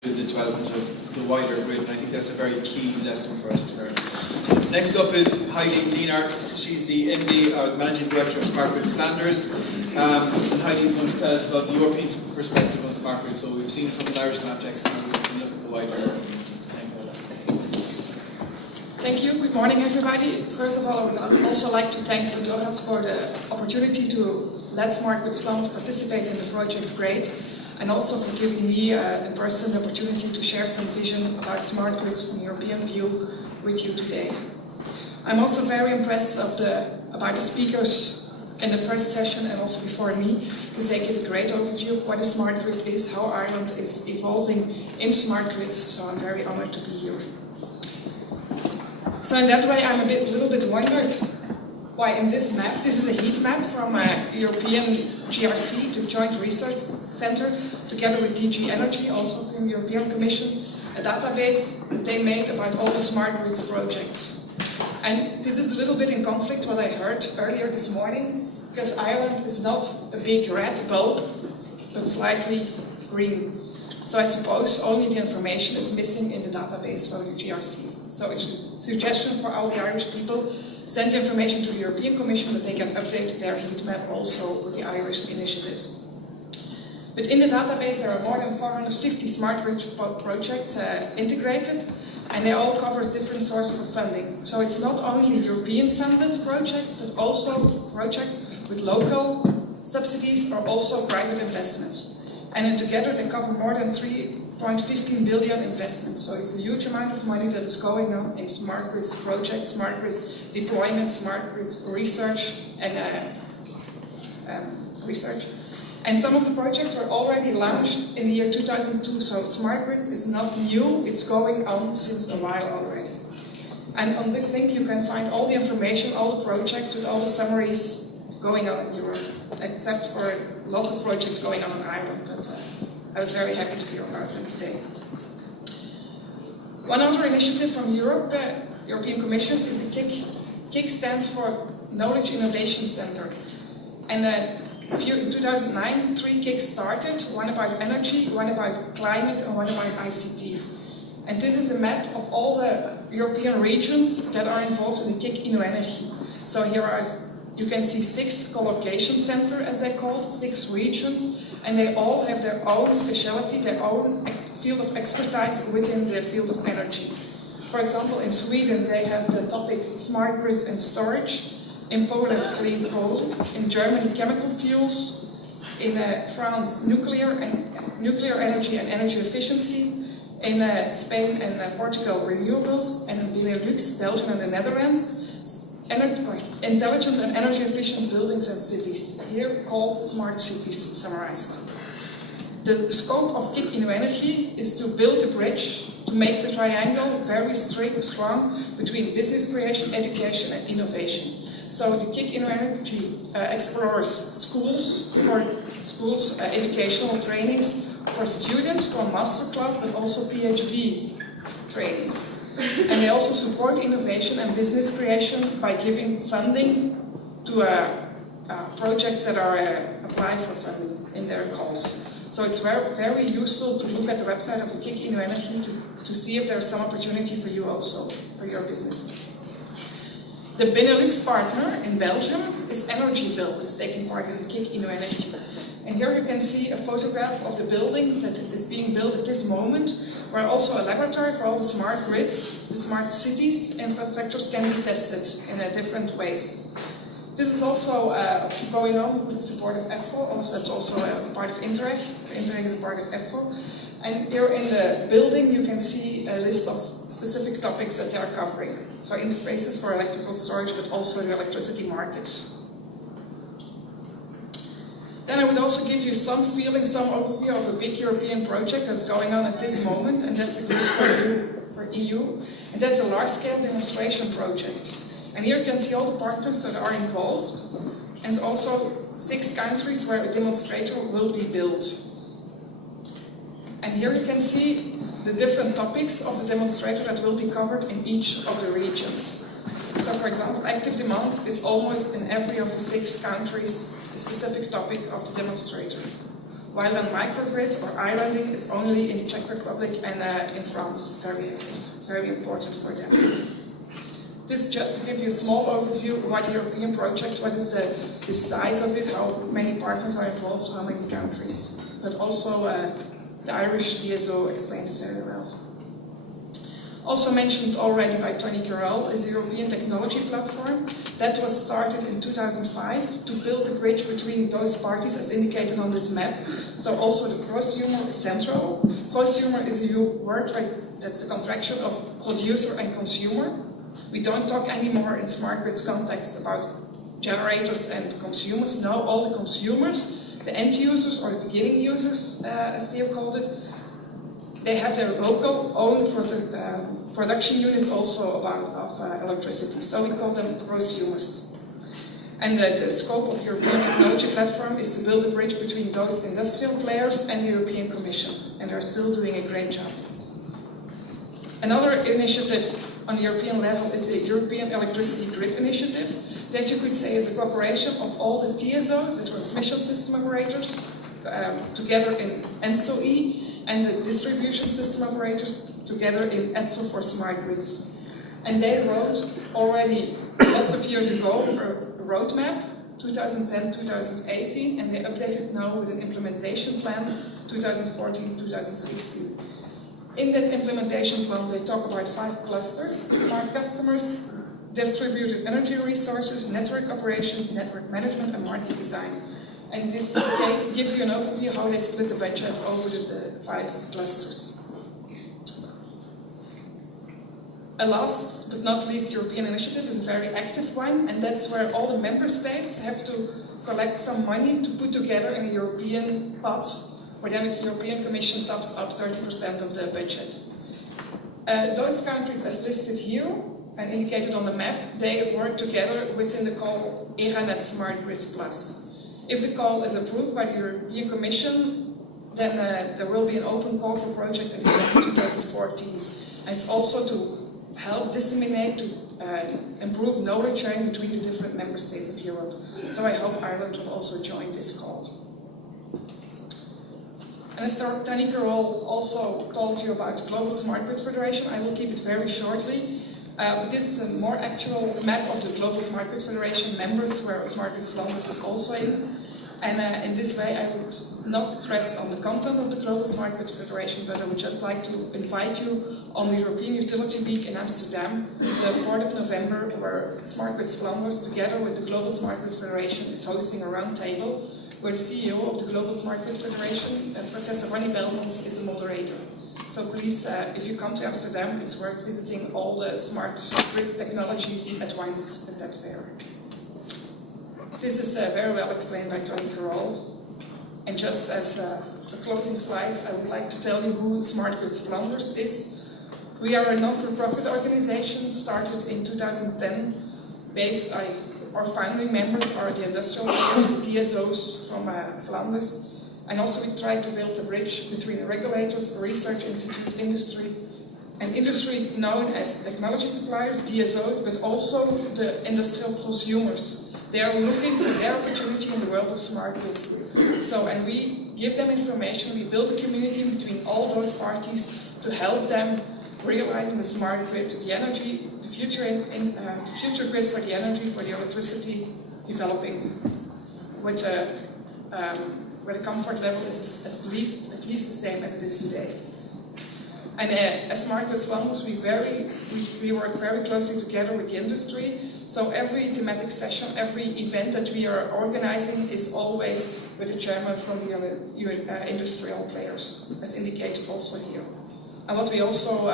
the development of the wider grid, and I think that's a very key lesson for us to learn. Next up is Heidi Lenaerts. She's the MD, or Managing Director of Smart Grid Flanders. And Heidi is going to tell us about the European perspective on smart grid. So we've seen from the Irish map text, now we can look at the wider. Thank you. Good morning, everybody. First of all, I would also like to thank Lenaerts for the opportunity to let Smart Grids Flanders participate in the project GREAT, and also for giving me in person the opportunity to share some vision about smart grids from European view with you today. I'm also very impressed about the speakers in the first session and also before me, because they give a great overview of what a smart grid is, how Ireland is evolving in smart grids, so I'm very honored to be here. So in that way, I'm a little bit wondered why in this map, this is a heat map from European GRC, the Joint Research Center, together with DG Energy, also from the European Commission, a database that they made about all the smart grids projects. And this is a little bit in conflict what I heard earlier this morning, because Ireland is not a big red bulb, but slightly green. So I suppose only the information is missing in the database from the GRC. So it's a suggestion for all the Irish people, send the information to the European Commission that they can update their heat map also with the Irish initiatives. But in the database there are more than 450 smart grid projects integrated, and they all cover different sources of funding. So it's not only European funded projects, but also projects with local subsidies or also private investments. And together they cover more than 3.15 billion investments. So it's a huge amount of money that is going on in smart grids projects, smart grids deployment, smart grids research and research. And some of the projects were already launched in the year 2002. So smart grids is not new, it's going on since a while already. And on this link you can find all the information, all the projects with all the summaries going on in Europe, except for lots of projects going on in Ireland. But I was very happy to hear about them today. One other initiative from Europe, European Commission, is the KIC. KIC stands for Knowledge Innovation Center. And in 2009, 3 KICs started, one about energy, one about climate, and one about ICT. And this is a map of all the European regions that are involved in the KIC Innoenergie. So here you can see 6 co-location centers, as they're called, 6 regions, and they all have their own specialty, their own field of expertise within the field of energy. For example, in Sweden they have the topic smart grids and storage, in Poland clean coal, in Germany chemical fuels, in France nuclear energy and energy efficiency, in Spain and Portugal renewables, and in Benelux, Belgium and the Netherlands, intelligent and energy efficient buildings and cities, here called smart cities summarized. The scope of KIC Innoenergie is to build a bridge to make the triangle very strong between business creation, education and innovation. So the KIC Innoenergie explores schools, educational trainings for students for masterclass, but also PhD trainings. And they also support innovation and business creation by giving funding to projects that are applying for funding in their calls. So it's very, very useful to look at the website of the KIC Innoenergie to see if there's some opportunity for you also, for your business. The Benelux partner in Belgium is Energyville, is taking part in the KIC Innoenergie. And here you can see a photograph of the building that is being built at this moment, where also a laboratory for all the smart grids, the smart cities infrastructures can be tested in different ways. This is also going on with the support of EFRO, it's also a part of Interreg. Interreg is a part of EFRO. And here in the building you can see a list of specific topics that they are covering. So interfaces for electrical storage, but also the electricity markets. Then I would also give you some overview of a big European project that's going on at this moment, and that's a good for EU, and that's a large-scale demonstration project. And here you can see all the partners that are involved, and also 6 countries where a demonstrator will be built. And here you can see the different topics of the demonstrator that will be covered in each of the regions. So for example, active demand is almost in every of the 6 countries a specific topic of the demonstrator. while on microgrid or islanding is only in Czech Republic and in France, very active, very important for them. This just to give you a small overview of what the European project, what is the size of it, how many partners are involved, how many countries. But also the Irish DSO explained it very well. Also mentioned already by Tony Carroll is the European Technology Platform. That was started in 2005 to build a bridge between those parties as indicated on this map. So also the prosumer is central. Prosumer is a word that's a contraction of producer and consumer. We don't talk anymore in smart grids context about generators and consumers. No, all the consumers, the end users or the beginning users, as Theo called it, they have their local own production units also of electricity. So we call them prosumers. And the scope of European Technology Platform is to build a bridge between those industrial players and the European Commission. And they're still doing a great job. Another initiative on the European level is the European Electricity Grid Initiative. That you could say is a cooperation of all the TSOs, the transmission system operators, together in ENSO-E, and the distribution system operators together in ETSO for smart grids. And they wrote already lots of years ago a roadmap, 2010-2018, and they updated now with an implementation plan, 2014-2016. In that implementation plan, they talk about 5 clusters: smart customers, distributed energy resources, network operation, network management, and market design. And this gives you an overview how they split the budget over the 5 clusters. A last but not least European initiative is a very active one, and that's where all the member states have to collect some money to put together in a European pot, where then the European Commission tops up 30% of the budget. Those countries as listed here and indicated on the map, they work together within the call ERANET Smart Grids Plus. If the call is approved by the European Commission, then there will be an open call for projects at the end of 2014. And it's also to help disseminate, to improve knowledge sharing between the different member states of Europe. So I hope Ireland will also join this call. And as Tony Carroll also told you about the Global Smart Grid Federation, I will keep it very shortly. But this is a more actual map of the Global Smart Grid Federation members, where Smart Grids Flanders is also in. And in this way, I would not stress on the content of the Global Smart Grid Federation, but I would just like to invite you on the European Utility Week in Amsterdam, the 4th of November, where Smart Grids Flanders, together with the Global Smart Grid Federation, is hosting a roundtable, where the CEO of the Global Smart Grid Federation, Professor Ronnie Belmans, is the moderator. So please, if you come to Amsterdam, it's worth visiting all the smart grid technologies at once at that fair. This is very well explained by Tony Carroll. And just as a closing slide, I would like to tell you who Smart Grids Flanders is. We are a non-for-profit organization started in 2010, based on our founding members are the industrial players, DSOs from Flanders. And also we try to build a bridge between regulators, research institute, industry, and industry known as technology suppliers, DSOs, but also the industrial prosumers. They are looking for their opportunity in the world of smart grids. So, and we give them information, we build a community between all those parties to help them realizing the smart grid, the energy, the future grid for the energy, for the electricity developing with where the comfort level is at least the same as it is today. And as Smart Grids Flanders, we work very closely together with the industry. So every thematic session, every event that we are organizing is always with the chairman from the industrial players, as indicated also here. And what we also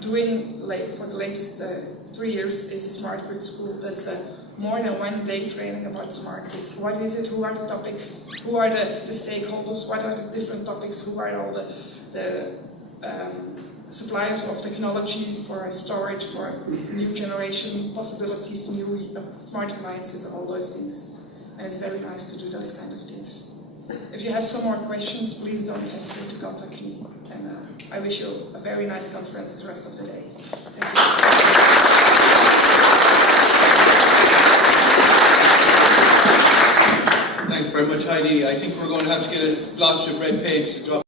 doing for the latest 3 years is a Smart Grid School. That's more than 1 day training about smart grids. What is it? Who are the topics? Who are the stakeholders? What are the different topics? Who are all the suppliers of technology for storage, for new generation possibilities, new smart appliances, all those things. And it's very nice to do those kind of things. If you have some more questions, please don't hesitate to contact me. And I wish you a very nice conference the rest of the day. Thank you. Thank you. very much, Heidi. I think we're going to have to get a splotch of red paint to drop